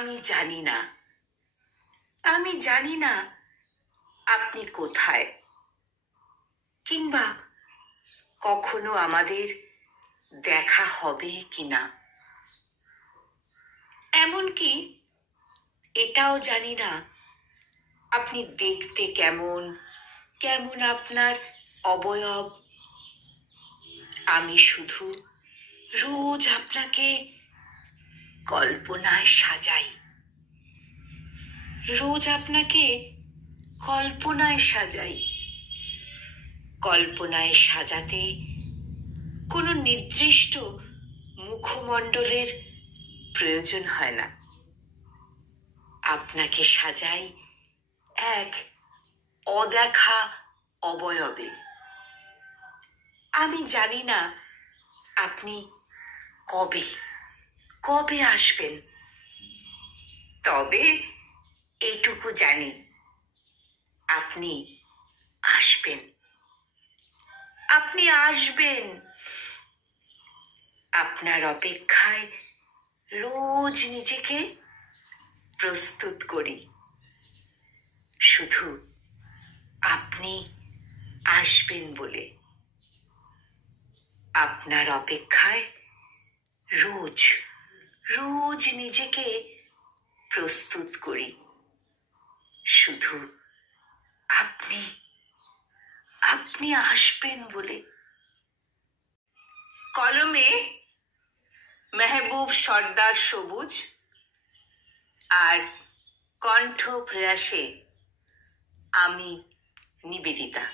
আমি জানি না, আমি জানি না আপনি কোথায়, কিংবা কখনো আমাদের দেখা হবে কিনা। এমনকি এটাও জানি না আপনি দেখতে কেমন, কেমন আপনার অবয়ব। আমি শুধু রোজ আপনাকে কল্পনায় সাজাই, রোজ আপনাকে কল্পনায় সাজাই। কল্পনায় সাজাতে কোনো নির্দিষ্ট মুখমণ্ডলের প্রয়োজন হয় না। আপনাকে সাজাই এক অদেখা অবয়বে। আমি জানি না আপনি কবে কবে আসবেন, তবে এটুকু জানি আপনি আসবেন, আপনি আসবেন। আপনার অপেক্ষায় রোজ নিজেকে প্রস্তুত করি, শুধু আপনি আসবেন বলে। আপনার অপেক্ষায় রোজ রোজ নিজেকে প্রস্তুত করি, শুধু আপনি আপনি আসবেন বলে। কলমে মেহবুব সর্দার সবুজ, আর কণ্ঠ প্রয়াসে আমি নিবেদিতা।